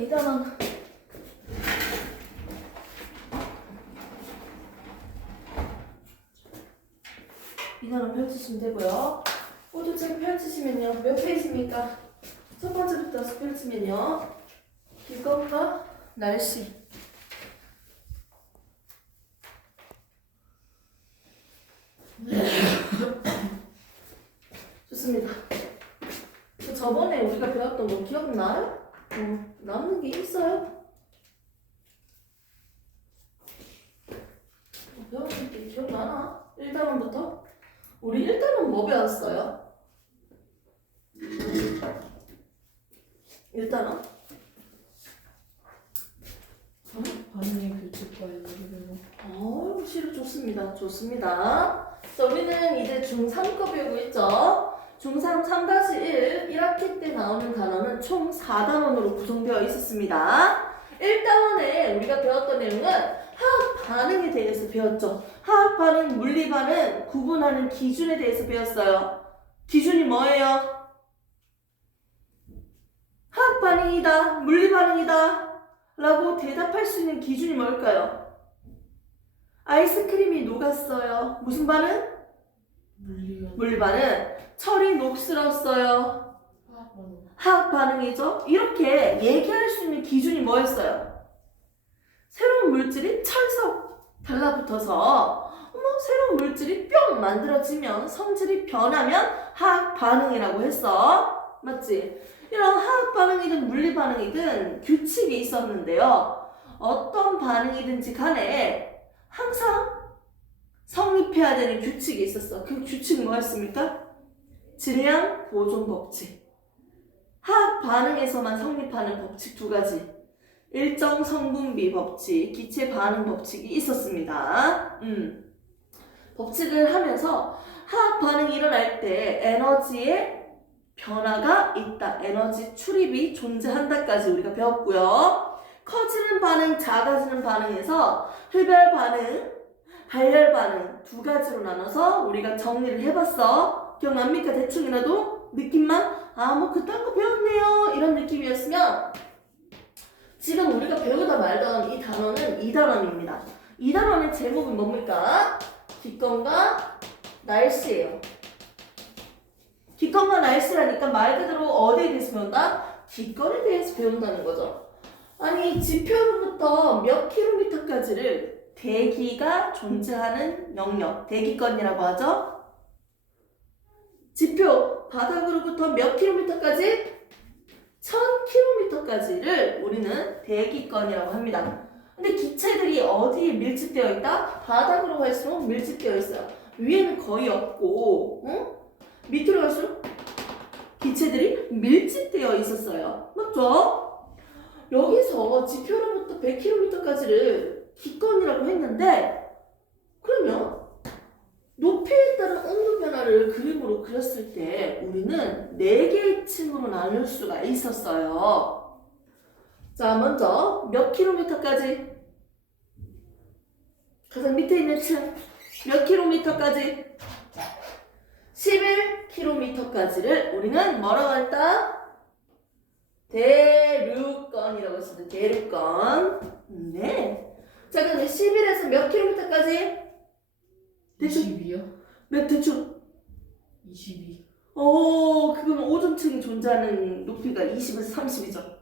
2단원. 펼치시면 되고요. 모두책 펼치시면요. 몇 페이지입니까? 첫 번째부터 펼치면요. 기건과 날씨. 좋습니다. 저번에 우리가 배웠던 거 기억나요? 남는 게 있어요? 배웠을 때 기억나나? 1단원부터? 우리 1단원 뭐 배웠어요? 1단원? 반응의 규칙과 일부러. 실력 좋습니다. 좋습니다. 자, 우리는 이제 중3 거 배우고 있죠? 중3 3-1 1학기 때 나오는 단원은 총 4단원으로 구성되어 있었습니다. 1단원에 우리가 배웠던 내용은 화학 반응에 대해서 배웠죠. 화학 반응, 물리 반응 구분하는 기준에 대해서 배웠어요. 기준이 뭐예요? 화학 반응이다, 물리 반응이다 라고 대답할 수 있는 기준이 뭘까요? 아이스크림이 녹았어요. 무슨 반응? 물리 반응. 철이 녹슬었어요. 화학 반응이죠. 이렇게 얘기할 수 있는 기준이 뭐였어요? 새로운 물질이 철석 달라붙어서 새로운 물질이 뿅 만들어지면 성질이 변하면 화학 반응이라고 했어. 맞지? 이런 화학 반응이든 물리 반응이든 규칙이 있었는데요. 어떤 반응이든지 간에 항상 성립해야 되는 규칙이 있었어. 그 규칙은 뭐였습니까? 질량 보존 법칙. 화학 반응에서만 성립하는 법칙 두 가지. 일정 성분비 법칙, 기체 반응 법칙이 있었습니다. 법칙을 하면서 화학 반응이 일어날 때 에너지의 변화가 있다. 에너지 출입이 존재한다까지 우리가 배웠고요. 커지는 반응, 작아지는 반응에서 흡열 반응, 발열 반응 두 가지로 나눠서 우리가 정리를 해봤어. 기억납니까? 대충이라도 느낌만 그딴 거 배웠네요 이런 느낌이었으면 지금 우리가 배우다 말던 이 단어는 2단원입니다. 2단원의 제목은 뭡니까? 기건과 날씨예요. 기건과 날씨라니까 말 그대로 어디에 대해서 배운다? 기건에 대해서 배운다는 거죠. 아니 지표로부터 몇 킬로미터까지를 대기가 존재하는 영역, 대기권이라고 하죠. 지표 바닥으로부터 몇 킬로미터까지? 1000km까지를 우리는 대기권이라고 합니다. 근데 기체들이 어디에 밀집되어 있다? 바닥으로 갈수록 밀집되어 있어요. 위에는 거의 없고 밑으로 갈수록 기체들이 밀집되어 있었어요. 맞죠? 여기서 지표로부터 100km까지를 기권이라고 했는데 그러면 높이에 따른 온도 변화를 그림으로 그렸을 때 우리는 4개의 층으로 나눌 수가 있었어요. 자, 먼저 몇 킬로미터까지? 가장 밑에 있는 층 몇 킬로미터까지? 11킬로미터까지를 우리는 뭐라고 했다? 대륙권이라고 했습니다. 대륙권. 네. 자, 그럼 11에서 몇 킬로미터까지? 22요? 몇 대충? 22. 그건 오존층이 존재하는 높이가 20에서 30이죠.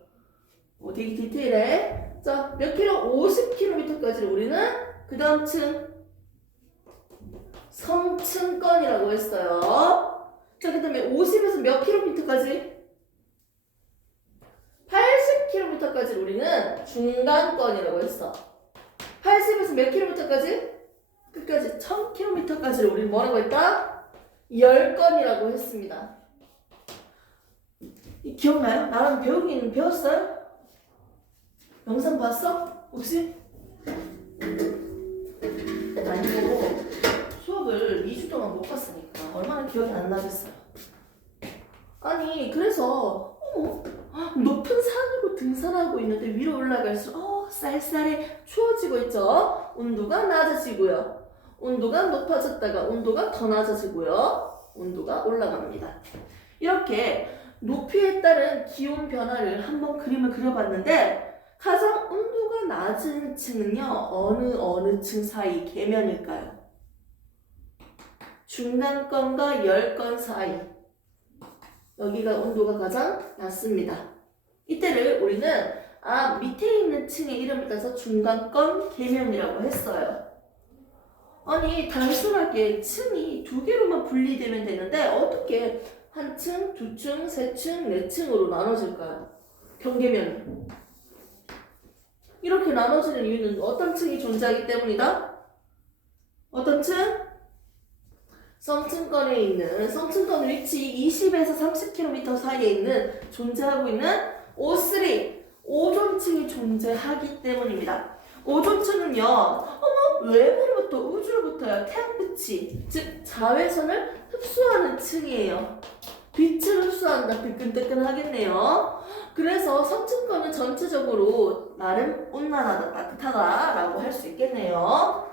되게 디테일해. 자, 몇 킬로? 50km까지 우리는 그 다음 층 성층권이라고 했어요. 자, 그 다음에 50에서 몇 킬로미터까지? 80km까지 우리는 중간권이라고 했어. 80에서 몇 킬로미터까지? 끝까지 1000km까지를 우리는 뭐라고 했다? 열건이라고 했습니다. 기억나요? 나랑 배우긴 배웠어요? 영상 봤어? 혹시? 아니고 수업을 2주 동안 못 봤으니까 얼마나 기억이 안 나겠어요. 아니 그래서 높은 산으로 등산하고 있는데 위로 올라갈수록 쌀쌀해 추워지고 있죠. 온도가 낮아지고요. 온도가 높아졌다가 온도가 더 낮아지고요. 온도가 올라갑니다. 이렇게 높이에 따른 기온 변화를 한번 그림을 그려봤는데 가장 온도가 낮은 층은요 어느 층 사이 계면일까요? 중간권과 열권 사이 여기가 온도가 가장 낮습니다. 이때를 우리는 밑에 있는 층의 이름을 따서 중간권 계면이라고 했어요. 아니 단순하게 층이 두 개로만 분리되면 되는데 어떻게 한 층, 두 층, 세 층, 네 층으로 나눠질까요? 경계면 이렇게 나눠지는 이유는 어떤 층이 존재하기 때문이다? 어떤 층? 성층권에 있는 성층권 위치 20에서 30km 사이에 있는 존재하고 있는 O3 오존층이 존재하기 때문입니다. 오존층은요 외부로부터 우주로부터요 태양빛이 즉 자외선을 흡수하는 층이에요. 빛을 흡수한다. 뜨끈뜨끈하겠네요. 그래서 성층권은 전체적으로 나름 온난하다 따뜻하다라고 할 수 있겠네요.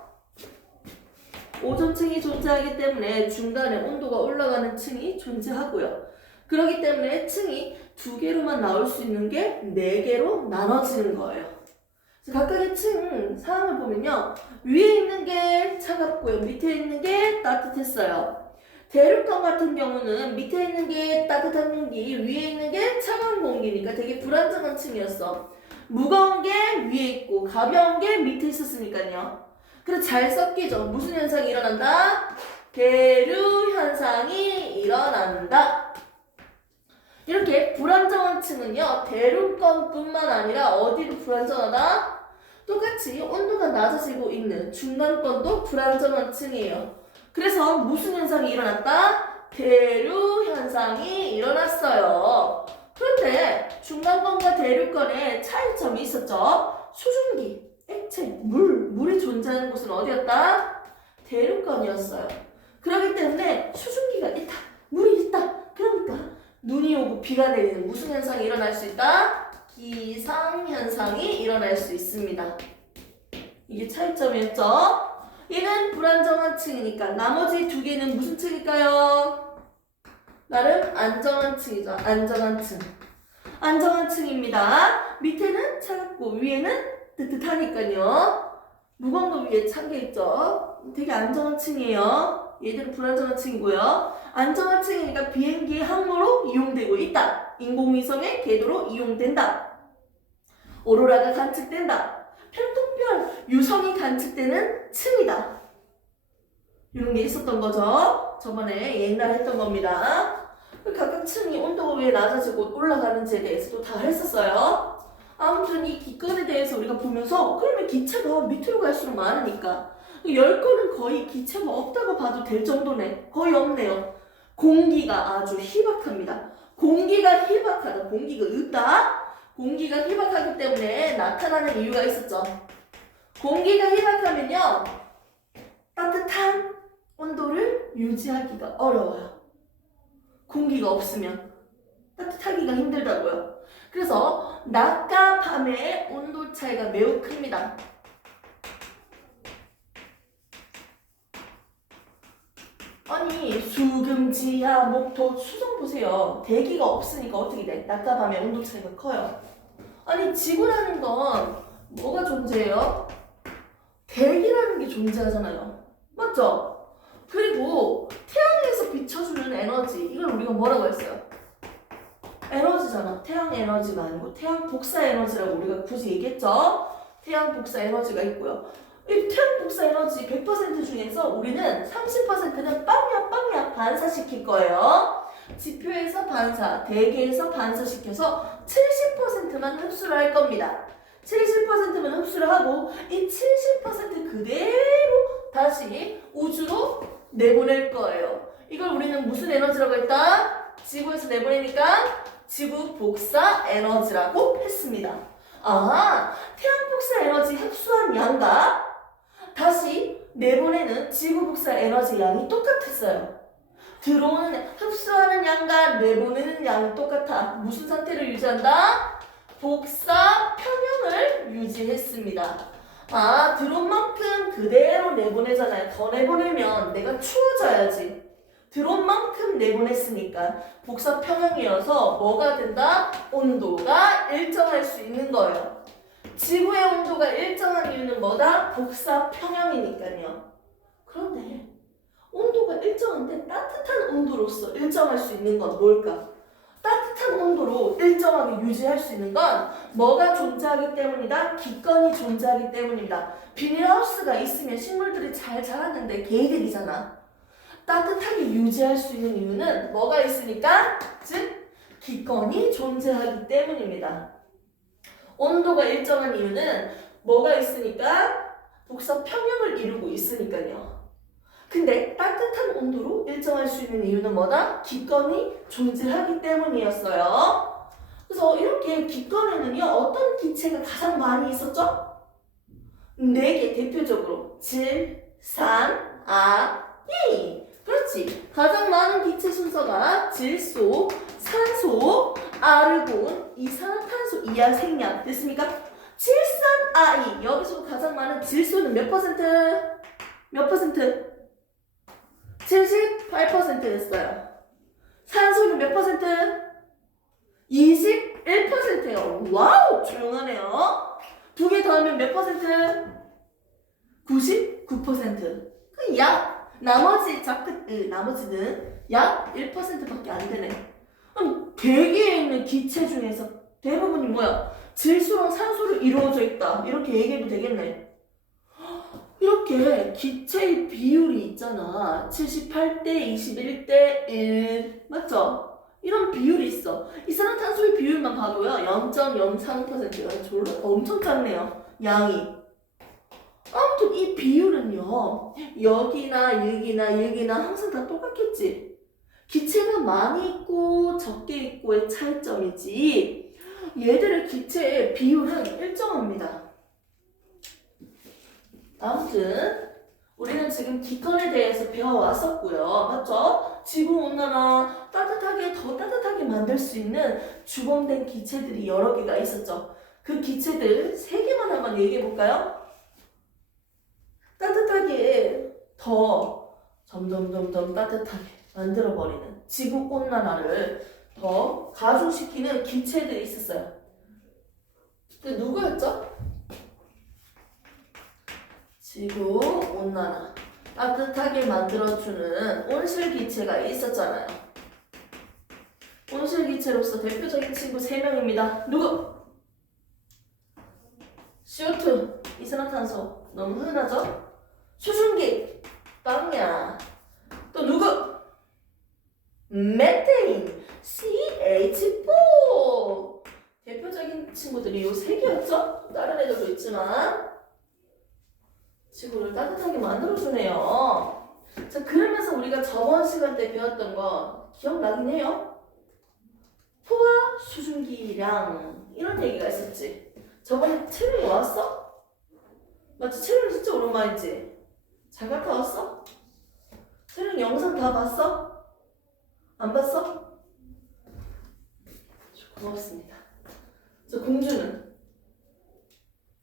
오존층이 존재하기 때문에 중간에 온도가 올라가는 층이 존재하고요. 그렇기 때문에 층이 두 개로만 나올 수 있는 게 네 개로 나눠지는 거예요. 각각의 층 상황을 보면요. 위에 있는 게 차갑고요. 밑에 있는 게 따뜻했어요. 대륙권 같은 경우는 밑에 있는 게 따뜻한 공기, 위에 있는 게 차가운 공기니까 되게 불안정한 층이었어. 무거운 게 위에 있고 가벼운 게 밑에 있었으니까요. 그래서 잘 섞이죠. 무슨 현상이 일어난다? 대류 현상이 일어난다. 이렇게 불안정한 층은요. 대륙권뿐만 아니라 어디도 불안정하다? 똑같이 온도가 낮아지고 있는 중간권도 불안정한 층이에요. 그래서 무슨 현상이 일어났다? 대류 현상이 일어났어요. 그런데 중간권과 대륙권에 차이점이 있었죠. 수증기, 액체, 물이 존재하는 곳은 어디였다? 대륙권이었어요. 그렇기 때문에 수증기가 있다, 물이 있다. 그러니까 눈이 오고 비가 내리는 무슨 현상이 일어날 수 있다? 기상현상이 일어날 수 있습니다. 이게 차이점이었죠. 얘는 불안정한 층이니까 나머지 두 개는 무슨 층일까요? 나름 안정한 층이죠. 안정한 층. 안정한 층입니다. 밑에는 차갑고 위에는 뜨뜻하니까요. 무거운 거 위에 찬 게 있죠. 되게 안정한 층이에요. 얘들은 불안정한 층이고요. 안정한 층이니까 비행기 항로로 이용되고 있다. 인공위성의 궤도로 이용된다. 오로라가 관측된다. 편동별 유성이 관측되는 층이다. 이런 게 있었던 거죠. 저번에 옛날에 했던 겁니다. 각각 층이 온도가 왜 낮아지고 올라가는지에 대해서도 다 했었어요. 아무튼 이 기권에 대해서 우리가 보면서 그러면 기체가 밑으로 갈수록 많으니까 열권은 거의 기체가 없다고 봐도 될 정도네. 거의 없네요. 공기가 아주 희박합니다. 공기가 희박하다. 공기가 없다. 공기가 희박하기 때문에 나타나는 이유가 있었죠. 공기가 희박하면요 따뜻한 온도를 유지하기가 어려워요. 공기가 없으면 따뜻하기가 힘들다고요. 그래서 낮과 밤의 온도 차이가 매우 큽니다. 아니 수금, 지하, 목토, 수성 보세요. 대기가 없으니까 어떻게 돼? 낮과 밤의 온도 차이가 커요. 아니 지구라는 건 뭐가 존재해요? 대기라는 게 존재하잖아요. 맞죠? 그리고 태양에서 비춰주는 에너지 이걸 우리가 뭐라고 했어요? 에너지잖아. 태양 에너지가 아니고 태양 복사 에너지라고 우리가 굳이 얘기했죠. 태양 복사 에너지가 있고요. 이 태양 복사 에너지 100% 중에서 우리는 30%는 빵야 반사시킬 거예요. 지표에서 반사, 대기에서 반사시켜서 70%만 흡수를 할 겁니다. 70%만 흡수를 하고 이 70% 그대로 다시 우주로 내보낼 거예요. 이걸 우리는 무슨 에너지라고 했다? 지구에서 내보내니까 지구 복사 에너지라고 했습니다. 태양 복사 에너지 흡수한 양과 다시 내보내는 지구 복사 에너지 양이 똑같았어요. 들어오는 흡수하는 양과 내보내는 양이 똑같아. 무슨 상태를 유지한다? 복사 평형을 유지했습니다. 들어온 만큼 그대로 내보내잖아요. 더 내보내면 내가 추워져야지. 들어온 만큼 내보냈으니까 복사 평형이어서 뭐가 된다? 온도가 일정할 수 있는 거예요. 지구의 온도가 일정한 이유는 뭐다? 복사 평형이니까요. 그런데 온도가 일정한데 따뜻한 온도로서 일정할 수 있는 건 뭘까? 따뜻한 온도로 일정하게 유지할 수 있는 건 뭐가 존재하기 때문이다? 기권이 존재하기 때문입니다. 비닐하우스가 있으면 식물들이 잘 자라는데 개이득이잖아. 따뜻하게 유지할 수 있는 이유는 뭐가 있으니까? 즉, 기권이 존재하기 때문입니다. 온도가 일정한 이유는 뭐가 있으니까? 복사 평형을 이루고 있으니까요. 근데 따뜻한 온도로 일정할 수 있는 이유는 뭐다? 기권이 존재하기 때문이었어요. 그래서 이렇게 기권에는요, 어떤 기체가 가장 많이 있었죠? 4개 대표적으로 질, 산, 이. 그렇지. 가장 많은 기체 순서가 질소, 산소, 아르곤, 이산화탄소, 이하생량. 됐습니까? 질산, 이. 여기서 가장 많은 질소는 몇 퍼센트? 몇 퍼센트? 78%였어요. 산소는 몇 퍼센트? 21%예요. 와우! 조용하네요. 2개 더하면 몇 퍼센트? 99%. 나머지는 약 1%밖에 안 되네. 아니, 대기에 있는 기체 중에서 대부분이 뭐야? 질소랑 산소로 이루어져 있다. 이렇게 얘기해도 되겠네. 이렇게 기체의 비율이 있잖아. 78대 21대 1. 맞죠? 이런 비율이 있어. 이산화탄소의 비율만 봐도요. 0.035%가 졸라 엄청 작네요. 양이. 아무튼 이 비율은요. 여기나 항상 다 똑같겠지. 기체가 많이 있고 적게 있고의 차이점이지. 얘들의 기체의 비율은 일정합니다. 아무튼 우리는 지금 기권에 대해서 배워왔었고요. 맞죠? 지구온난화 더 따뜻하게 만들 수 있는 주범된 기체들이 여러 개가 있었죠. 그 기체들 3개만 한번 얘기해볼까요? 따뜻하게 더 점점 따뜻하게 만들어버리는 지구온난화를 더 가중시키는 기체들이 있었어요. 그 누구였죠? 지구온난화 따뜻하게 만들어주는 온실기체가 있었잖아요. 온실기체로서 대표적인 친구 3명입니다. 누구? CO2, 이산화탄소. 너무 흔하죠? 수증기, 빵야. 또 누구? 메테인, CH4. 대표적인 친구들이 요 3개였죠? 다른 애들도 있지만 지구를 따뜻하게 만들어주네요. 자, 그러면서 우리가 저번 시간 때 배웠던 거 기억나긴 해요? 포화 수증기량 이런 얘기가 있었지. 저번에 채령이 왔어? 맞지? 채령이 진짜 오랜만이지? 잘 갔다 왔어? 채령 영상 다 봤어? 안 봤어? 고맙습니다. 저 공주는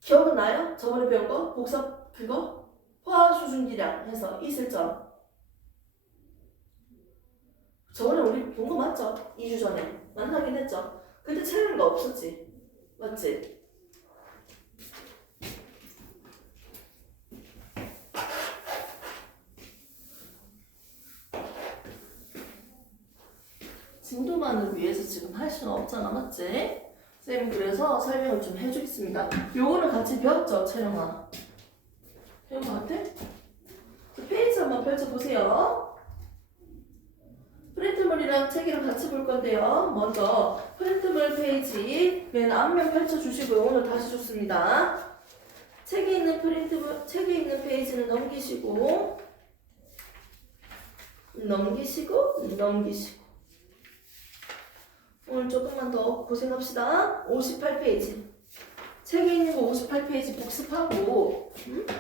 기억은 나요? 저번에 배운 거? 복사 그거? 포화 수증기량 해서 있을 점. 저번에 우리 본 거 맞죠? 2주 전에 만나긴 했죠. 그때 채령이가 없었지. 맞지? 진도만을 위해서 지금 할 수는 없잖아. 맞지? 쌤이 그래서 설명을 좀 해주겠습니다. 요거는 같이 배웠죠? 채령아. 배운 거 같아? 페이지 한번 펼쳐보세요. 프린트물이랑 책이랑 같이 볼 건데요. 먼저 프린트물 페이지 맨 앞면 펼쳐주시고요. 오늘 다시 줬습니다. 책에 있는 페이지는 넘기시고 오늘 조금만 더 고생합시다. 58페이지. 책에 있는 거 58페이지 복습하고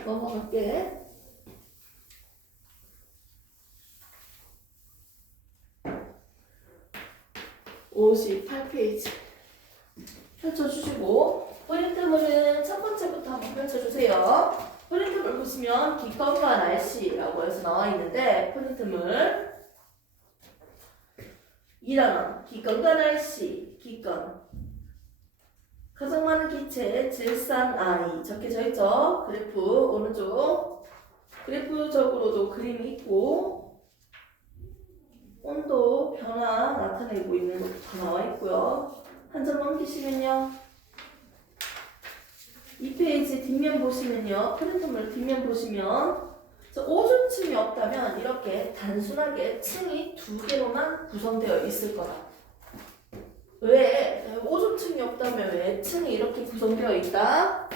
넘어갈게. 58페이지 펼쳐주시고 프린트물은 첫 번째부터 한번 펼쳐주세요. 프린트물 보시면 기권과 날씨라고 해서 나와 있는데 프린트물 2단원 기건과 날씨 기건 가장 많은 기체 질산 I 적혀져 있죠. 그래프 오른쪽 그래프적으로도 그림이 있고 온도 변화 나타내고 있는 것도 다 나와 있고요. 한 점 넘기시면요. 2페이지 뒷면 보시면요. 프린트물 뒷면 보시면 오존층이 없다면 이렇게 단순하게 층이 두 개로만 구성되어 있을 거다. 왜? 오존층이 없다면 왜 층이 이렇게 구성되어 있다?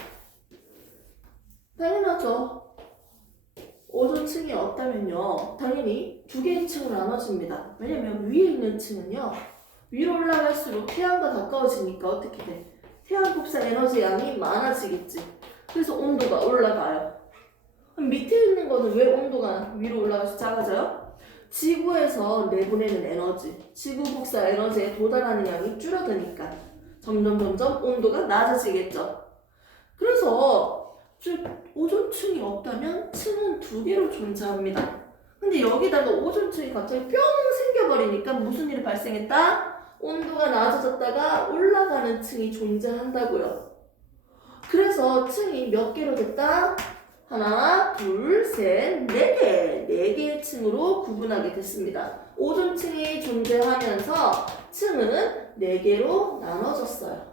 당연하죠. 오존층이 없다면요. 당연히 두 개의 층으로 나눠집니다. 왜냐면 위에 있는 층은요. 위로 올라갈수록 태양과 가까워지니까 어떻게 돼? 태양 복사 에너지 양이 많아지겠지. 그래서 온도가 올라가요. 그럼 밑에 있는 거는 왜 온도가 위로 올라가서 작아져요? 지구에서 내보내는 에너지, 지구 복사 에너지에 도달하는 양이 줄어드니까 점점 온도가 낮아지겠죠. 그래서 즉 오존층이 없다면 층은 두 개로 존재합니다. 근데 여기다가 오존층이 갑자기 뿅 생겨버리니까 무슨 일이 발생했다? 온도가 낮아졌다가 올라가는 층이 존재한다고요. 그래서 층이 몇 개로 됐다? 하나, 둘, 셋, 네 개. 네 개의 층으로 구분하게 됐습니다. 오존층이 존재하면서 층은 네 개로 나눠졌어요.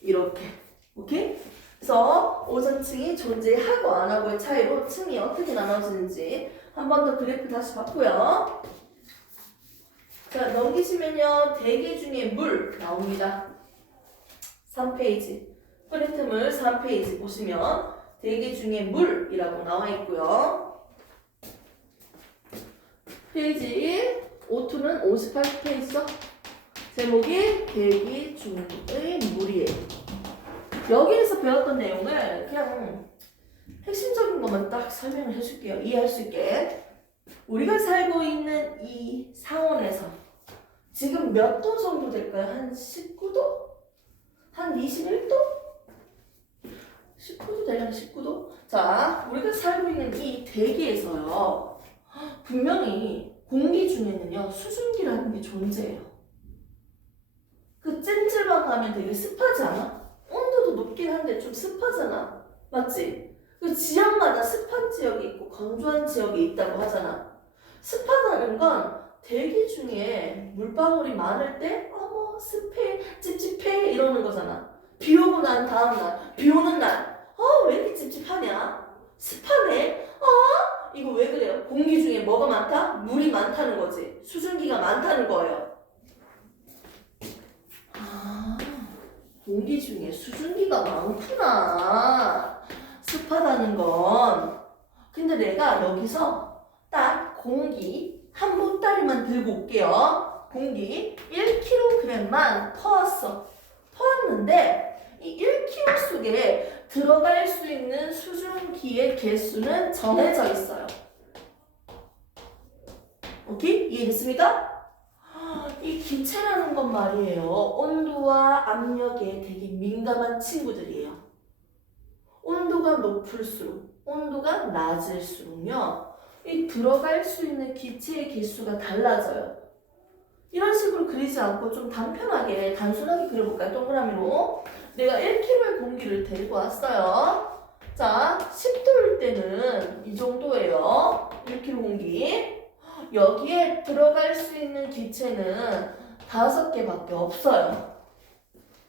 이렇게. 오케이? 그래서 오존층이 존재하고 안 하고의 차이로 층이 어떻게 나눠지는지 한 번 더 그래프 다시 봤고요. 자, 넘기시면요. 대기 중에 물 나옵니다. 3페이지. 프린트물 3페이지 보시면 대기 중에 물이라고 나와 있고요. 페이지 5투는 58페이지죠. 제목이 대기 중의 물이에요. 여기에서 배웠던 내용을 그냥 핵심적인 것만 딱 설명을 해줄게요. 이해할 수 있게. 우리가 살고 있는 이 상온에서 지금 몇 도 정도 될까요? 한 19도? 한 21도? 19도 되려나 19도? 자, 우리가 살고 있는 이 대기에서요. 분명히 공기 중에는요. 수증기라는 게 존재해요. 그 찜질방 가면 되게 습하지 않아? 온도도 높긴 한데 좀 습하잖아. 맞지? 그 지역마다 습한 지역이 있고 건조한 지역이 있다고 하잖아. 습하다는 건 대기 중에 물방울이 많을 때 어머 습해 찝찝해 이러는 거잖아. 비 오고 난 다음 날, 비 오는 날 왜 이렇게 찝찝하냐? 습하네? 이거 왜 그래요? 공기 중에 뭐가 많다? 물이 많다는 거지. 수증기가 많다는 거예요. 공기 중에 수증기가 많구나. 습하다는 건. 근데 내가 여기서 딱 공기 한 보따리만 들고 올게요. 공기 1kg만 퍼왔어. 퍼왔는데 이 1kg 속에 들어갈 수 있는 수증기의 개수는 정해져 있어요. 오케이? 이해됐습니까? 이 기체라는 건 말이에요. 온도와 압력에 되게 민감한 친구들이에요. 온도가 높을수록, 온도가 낮을수록요. 이 들어갈 수 있는 기체의 개수가 달라져요. 이런 식으로 그리지 않고 좀 단편하게, 단순하게 그려볼까요? 동그라미로. 내가 1kg의 공기를 데리고 왔어요. 자, 10도일 때는 이 정도예요. 1kg 공기. 여기에 들어갈 수 있는 기체는 5개밖에 없어요.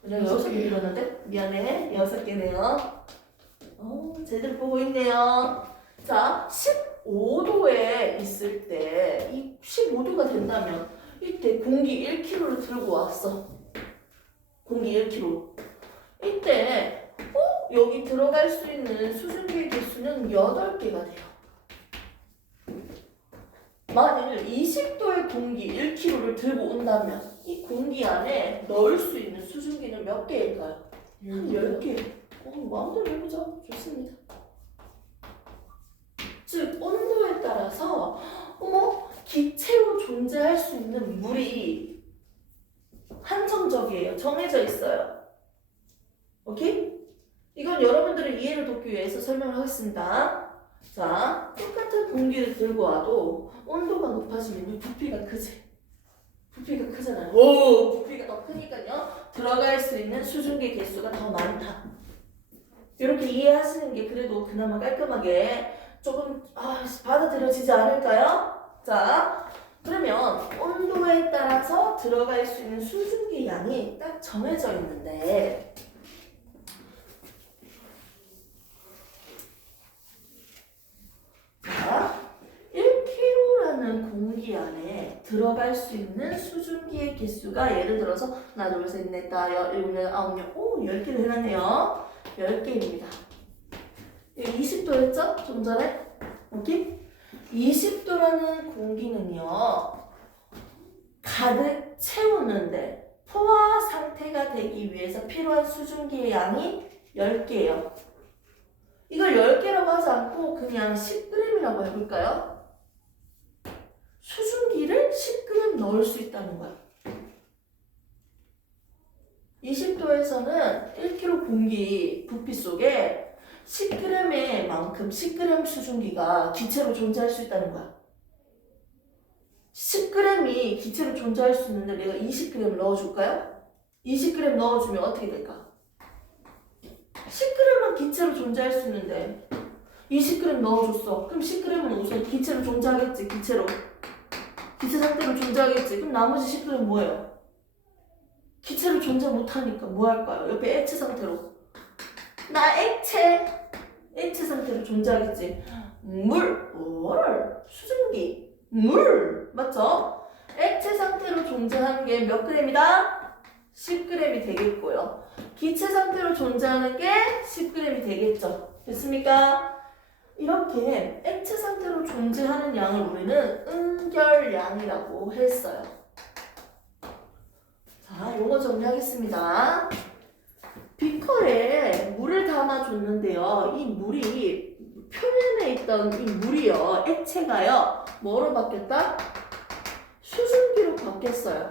내가 6개 그렸는데? 미안해. 6개네요. 제대로 보고 있네요. 자, 15도에 있을 때, 이 15도가 된다면, 이때 공기 1kg를 들고 왔어. 공기 1kg. 이때, 여기 들어갈 수 있는 수증기의 개수는 8개가 돼요. 만일 20도의 공기 1kg를 들고 온다면, 이 공기 안에 넣을 수 있는 수증기는 몇 개일까요? 한 10개. 마음대로 해보자. 좋습니다. 즉 온도에 따라서 기체로 존재할 수 있는 물이 한정적이에요. 정해져 있어요. 오케이? 이건 여러분들의 이해를 돕기 위해서 설명을 하겠습니다. 자, 똑같은 공기를 들고 와도 온도가 높아지면 부피가 크지. 부피가 크잖아요. 오, 부피가 더 크니까요. 들어갈 수 있는 수증기 개수가 더 많다. 이렇게 이해하시는 게 그래도 그나마 깔끔하게 조금 받아들여지지 않을까요? 자, 그러면 온도에 따라서 들어갈 수 있는 수증기 양이 딱 정해져 있는데 자, 1kg라는 공기 안에 들어갈 수 있는 수증기의 개수가 예를 들어서 하나, 둘, 셋, 넷, 다, 일곱, 여덟, 아홉, 열, 10개를 해놨네요. 10개입니다. 20도였죠? 좀 전에? 오케이? 20도라는 공기는요, 가득 채우는데 포화 상태가 되기 위해서 필요한 수증기의 양이 10개예요. 이걸 10개라고 하지 않고 그냥 10g이라고 해볼까요? 수증기를 10g 넣을 수 있다는 거야. 20도에서는 1kg 공기 부피 속에 10g의 만큼 10g 수증기가 기체로 존재할 수 있다는 거야. 10g이 기체로 존재할 수 있는데 내가 20g을 넣어줄까요? 20g 넣어주면 어떻게 될까? 10g만 기체로 존재할 수 있는데 20g 넣어줬어. 그럼 10g은 우선 기체로 존재하겠지. 기체 상태로 존재하겠지. 그럼 나머지 10g은 뭐예요? 기체로 존재 못하니까 뭐 할까요? 옆에 액체 상태로. 나 액체 상태로 존재하겠지. 물, 수증기, 물, 맞죠? 액체 상태로 존재하는 게 몇 g이다? 10g이 되겠고요. 기체 상태로 존재하는 게 10g이 되겠죠. 됐습니까? 이렇게 액체 상태로 존재하는 양을 우리는 응결량이라고 했어요. 자, 요거 정리하겠습니다. 비커에 물을 담아줬는데요. 이 물이 표면에 있던 이 물이요, 액체가요, 뭐로 바뀌었다? 수증기로 바뀌었어요.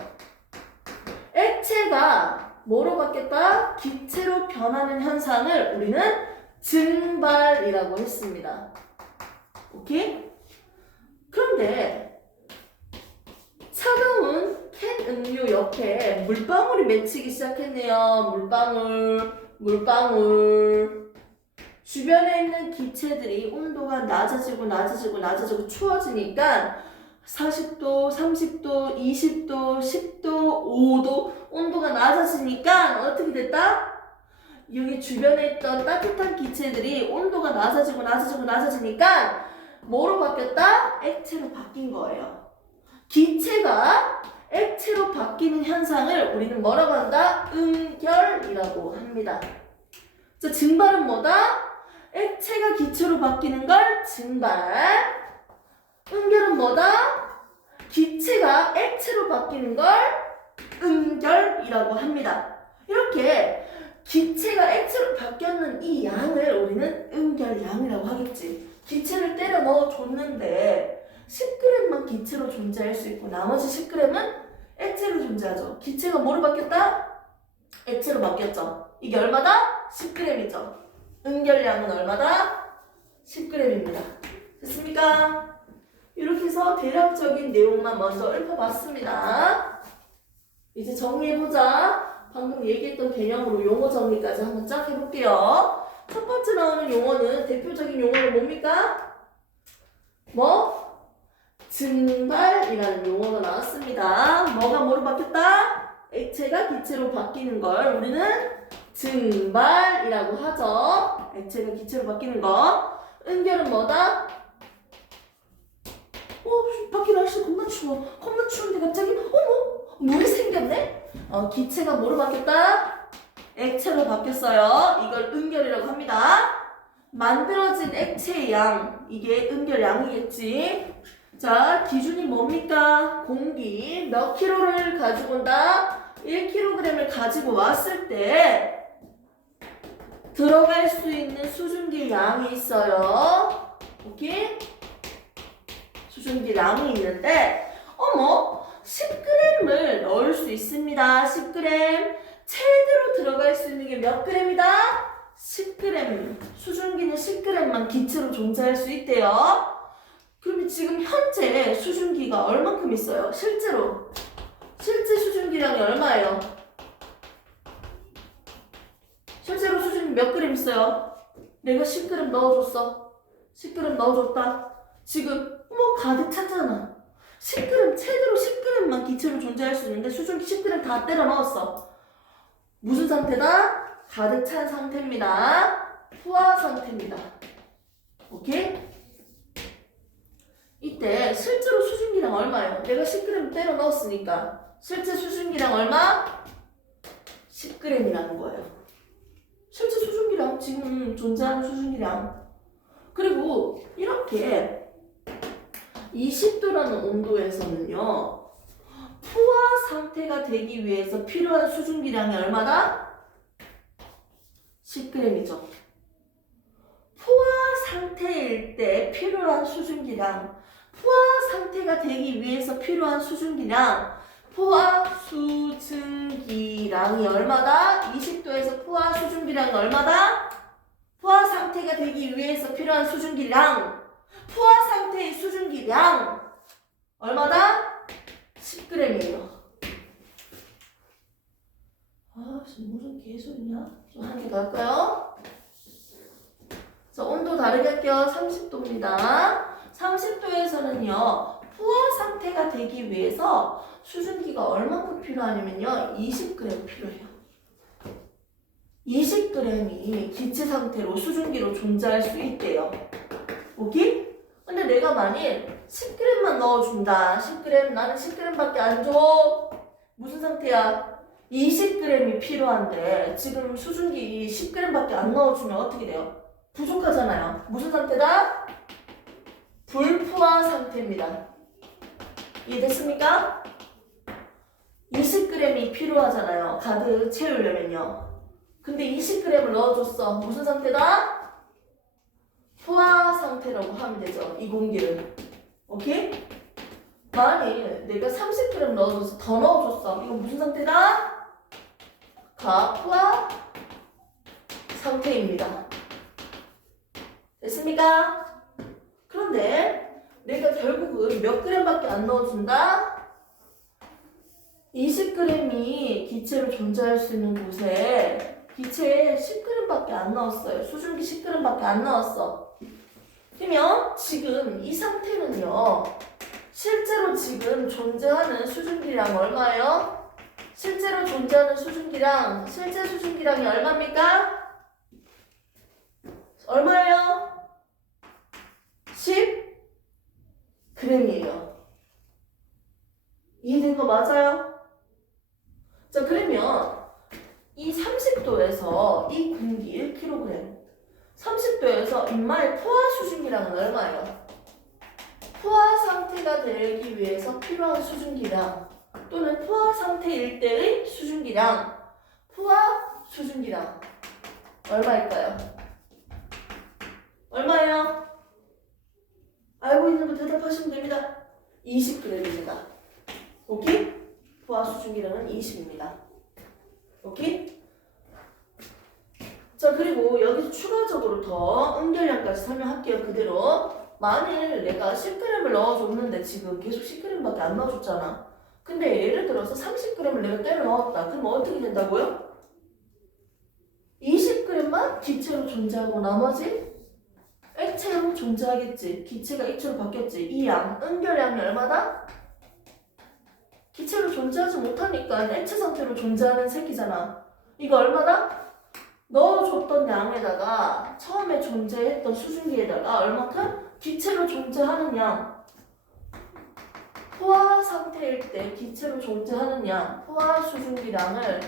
액체가 뭐로 바뀌었다? 기체로 변하는 현상을 우리는 증발이라고 했습니다. 오케이? 그런데 차가운 캔 음료 옆에 물방울이 맺히기 시작했네요. 물방울. 주변에 있는 기체들이 온도가 낮아지고 추워지니까 40도, 30도, 20도, 10도, 5도 온도가 낮아지니까 어떻게 됐다? 여기 주변에 있던 따뜻한 기체들이 온도가 낮아지니까 뭐로 바뀌었다? 액체로 바뀐 거예요. 기체가 액체로 바뀌는 현상을 우리는 뭐라고 한다? 응결이라고 합니다. 자, 증발은 뭐다? 액체가 기체로 바뀌는 걸 증발. 응결은 뭐다? 기체가 액체로 바뀌는 걸 응결이라고 합니다. 이렇게 기체가 액체로 바뀌었는 이 양을 우리는 응결량이라고 하겠지. 기체를 때려 넣어줬는데 10g만 기체로 존재할 수 있고 나머지 10g은 액체로 존재하죠. 기체가 뭐로 바뀌었다? 액체로 바뀌었죠. 이게 얼마다? 10g이죠. 응결량은 얼마다? 10g입니다. 됐습니까? 이렇게 해서 대략적인 내용만 먼저 읊어봤습니다. 이제 정리해보자. 방금 얘기했던 개념으로 용어 정리까지 한번 쫙 해볼게요. 첫 번째 나오는 용어는 대표적인 용어는 뭡니까? 증발이라는 용어가 나왔습니다. 뭐가 뭐로 바뀌었다? 액체가 기체로 바뀌는 걸 우리는 증발이라고 하죠. 액체가 기체로 바뀌는 거. 응결은 뭐다? 밖에 날씨 겁나 추운데 갑자기 물이 생겼네? 기체가 뭐로 바뀌었다? 액체로 바뀌었어요. 이걸 응결이라고 합니다. 만들어진 액체의 양, 이게 응결량이겠지. 자, 기준이 뭡니까? 공기 몇 킬로를 가지고 온다? 1kg을 가지고 왔을 때 들어갈 수 있는 수증기 양이 있어요. 오케이? 수증기 양이 있는데 10g을 넣을 수 있습니다. 10g. 최대로 들어갈 수 있는 게 몇 g이다? 10g. 수증기는 10g만 기체로 존재할 수 있대요. 그러면 지금 현재 수증기가 얼만큼 있어요? 실제로 됐어요? 내가 10g 넣어줬어. 10g 넣어줬다. 지금 가득 찼잖아. 10g, 최대로 10g만 기체로 존재할 수 있는데 수증기 10g 다 때려 넣었어. 무슨 상태다? 가득 찬 상태입니다. 포화 상태입니다. 오케이? 이때 실제로 수증기량 얼마예요? 내가 10g 때려 넣었으니까 실제 수증기량 얼마? 10g이라는 거예요. 실제 수증기량, 지금 존재하는 수증기량. 그리고 이렇게 20도라는 온도에서는요, 포화 상태가 되기 위해서 필요한 수증기량이 얼마다? 10g이죠. 포화 상태일 때 필요한 수증기량, 포화 상태가 되기 위해서 필요한 수증기량, 포화 수증기량이 얼마다? 20도에서 포화 수증기량이 얼마다? 포화 상태가 되기 위해서 필요한 수증기량, 포화 상태의 수증기량 얼마다? 10g이에요. 무슨 개소리냐? 좀 한 개 더 할까요? 자, 온도 다르게 할게요. 30도입니다. 30도에서는요, 포화 상태가 되기 위해서 수증기가 얼마큼 필요하냐면요, 20g 필요해요. 20g이 기체 상태로 수증기로 존재할 수 있대요. 오케이? 근데 내가 만일 10g만 넣어준다. 10g, 나는 10g밖에 안 줘. 무슨 상태야? 20g이 필요한데 지금 수증기 10g밖에 안 넣어주면 어떻게 돼요? 부족하잖아요. 무슨 상태다? 불포화 상태입니다. 이해됐습니까? 20g이 필요하잖아요. 가득 채우려면요. 근데 20g을 넣어줬어. 무슨 상태다? 포화 상태라고 하면 되죠. 이 공기를. 오케이? 만일 내가 30g 넣어줘서 더 넣어줬어. 이건 무슨 상태다? 가포화 상태입니다. 됐습니까? 그런데 내가 결국은 몇 g밖에 안 넣어준다? 20g이 기체로 존재할 수 있는 곳에 기체에 10g밖에 안 넣었어요. 수증기 10g밖에 안 넣었어. 그러면 지금 이 상태는요, 실제로 지금 존재하는 수증기량 얼마예요? 실제로 존재하는 수증기량, 실제 수증기량이 얼마입니까? 얼마예요? 10g이에요. 이해된 거 맞아요? 자, 그러면 이 30도에서 이 공기 1kg, 30도에서 인마의 포화 수증기량은 얼마예요? 포화 상태가 되기 위해서 필요한 수증기량 또는 포화 상태일 때의 수증기량, 포화 수증기량 얼마일까요? 얼마예요? 알고 있는 거 대답하시면 됩니다. 20g입니다. 오케이? 포화 수증기량은 20입니다. 오케이? 자, 그리고 여기서 추가적으로 더 응결량까지 설명할게요. 그대로. 만일 내가 10g을 넣어줬는데 지금 계속 10g밖에 안 넣어줬잖아. 근데 예를 들어서 30g을 내가 때려 넣었다. 그럼 어떻게 된다고요? 20g만 기체로 존재하고 나머지 액체로 존재하겠지. 기체가 액체로 바뀌었지. 이 양, 응결량이 얼마다? 기체로 존재하지 못하니까 액체 상태로 존재하는 색이잖아. 이거 얼마다? 넣어줬던 양에다가 처음에 존재했던 수증기에다가 얼마큼? 기체로 존재하는 양. 포화 상태일 때 기체로 존재하는 양, 포화 수증기량을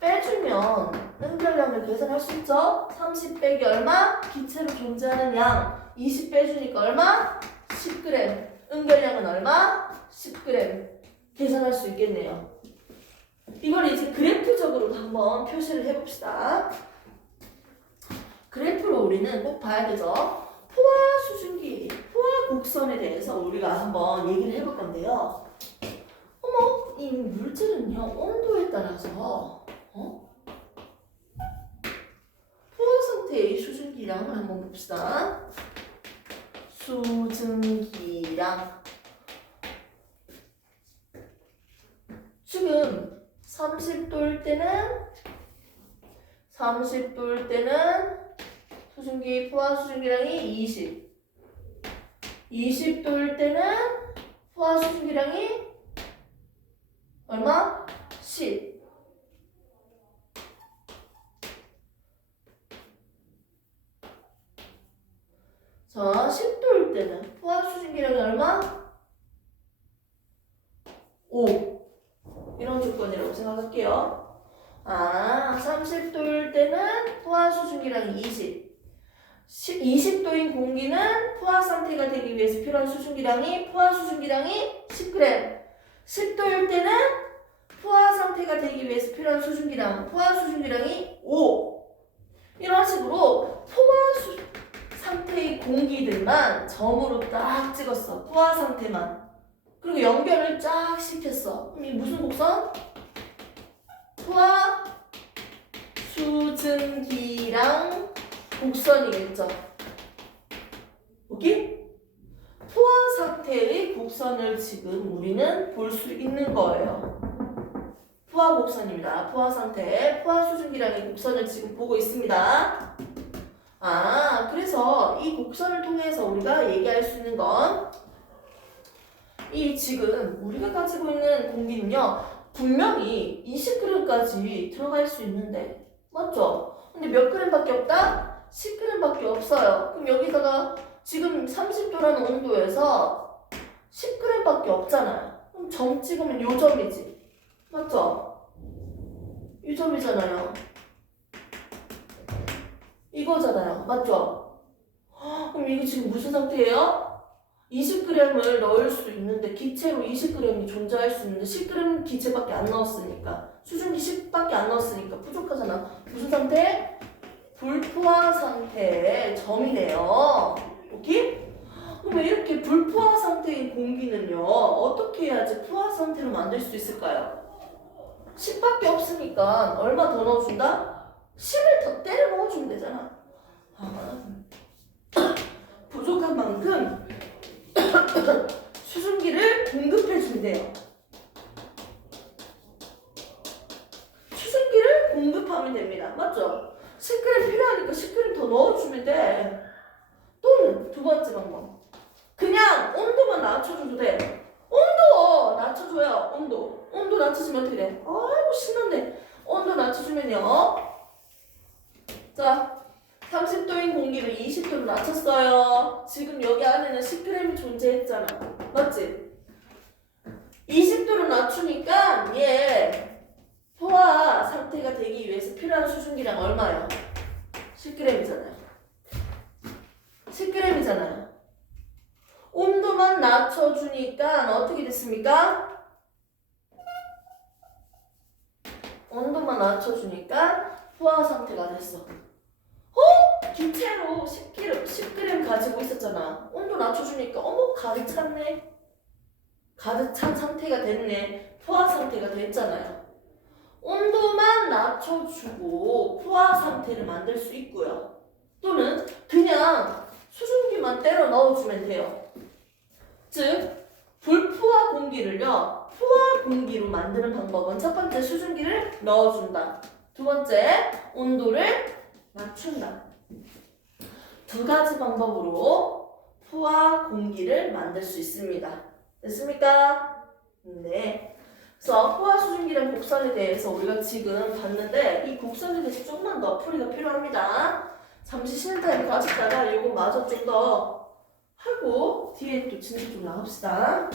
빼주면 응결량을 계산할 수 있죠? 30 빼기 얼마? 기체로 존재하는 양. 20 빼주니까 얼마? 10g. 응결량은 얼마? 10g. 계산할 수 있겠네요. 이걸 이제 그래프적으로도 한번 표시를 해봅시다. 그래프로 우리는 꼭 봐야 되죠. 포화 수증기, 포화 곡선에 대해서 우리가 한번 얘기를 해볼 건데요. 어머, 이 물질은요, 온도에 따라서 포화 상태의 수증기량을 한번 봅시다. 수증기량. 지금 30도일 때는 30도일 때는 수증기 포화 수증기량이 20. 20도일 때는 포화 수증기량이 얼마? 10. 자, 10도일 때는 포화 수증기량이 얼마? 5. 이런 조건이라고 생각할게요. 30도일 때는 포화 수증기량이 20. 20도인 공기는 포화 상태가 되기 위해서 필요한 포화 수증기량이 10g. 10도일 때는 포화 상태가 되기 위해서 필요한 포화 수증기량이 5. 이런 식으로 상태의 공기들만 점으로 딱 찍었어. 포화 상태만. 그리고 연결을 쫙 시켰어. 그럼 이 무슨 곡선? 포화 수증기랑 곡선이겠죠. 오케이? 포화 상태의 곡선을 지금 우리는 볼 수 있는 거예요. 포화 곡선입니다. 포화 상태, 포화 수증기량의 곡선을 지금 보고 있습니다. 그래서 이 곡선을 통해서 우리가 얘기할 수 있는 건 이 지금 우리가 가지고 있는 공기는요, 분명히 20g까지 들어갈 수 있는데, 맞죠? 근데 몇 g밖에 없다? 10g밖에 없어요. 그럼 여기다가 지금 30도라는 온도에서 10g밖에 없잖아요. 그럼 점 찍으면 요 점이지. 맞죠? 이 점이잖아요. 이거잖아요. 맞죠? 그럼 이게 지금 무슨 상태예요? 20g을 넣을 수 있는데 기체로 20g이 존재할 수 있는데 10g 기체밖에 안 넣었으니까 수증기 10밖에 안 넣었으니까 부족하잖아. 무슨 상태? 불포화 상태의 점이네요. 오케이? 그러면 이렇게 불포화 상태인 공기는요, 어떻게 해야지 포화 상태로 만들 수 있을까요? 10밖에 없으니까 얼마 더 넣어준다? 10을 더 때려 넣어주면 되잖아. 부족한 만큼 수증기를 공급해준대요. 수증기를 공급하면 됩니다. 맞죠? 10g 필요하니까 10g 더 넣어주면 돼. 또는 두 번째 방법. 그냥 온도만 낮춰줘도 돼. 온도 낮춰줘요. 온도 낮춰주면 어떻게 돼? 아이고 신난데. 온도 낮춰주면요. 자, 30도인 공기를 20도로 낮췄어요. 지금 여기 안에는 10g이 존재했잖아. 맞지? 20도로 낮추니까 얘 포화 상태가 되기 위해서 필요한 수증기량 얼마예요? 10g이잖아요. 10g이잖아요. 온도만 낮춰주니까 어떻게 됐습니까? 온도만 낮춰주니까 포화 상태가 됐어. 기체로 10g 가지고 있었잖아. 온도 낮춰주니까 어머 가득 찼네. 가득 찬 상태가 됐네. 포화 상태가 됐잖아요. 온도만 낮춰주고 포화 상태를 만들 수 있고요. 또는 그냥 수증기만 때려 넣어주면 돼요. 즉 불포화 공기를요, 포화 공기로 만드는 방법은 첫 번째 수증기를 넣어준다. 두 번째 온도를 낮춘다. 두 가지 방법으로 포화 공기를 만들 수 있습니다. 됐습니까? 네. 그래서 포화 수증기랑 곡선에 대해서 우리가 지금 봤는데 이 곡선에 대해서 조금만 더 풀이가 필요합니다. 잠시 쉬는 타임 가졌다가 이거 마저 좀 더 하고 뒤에 또 진도 좀 나갑시다.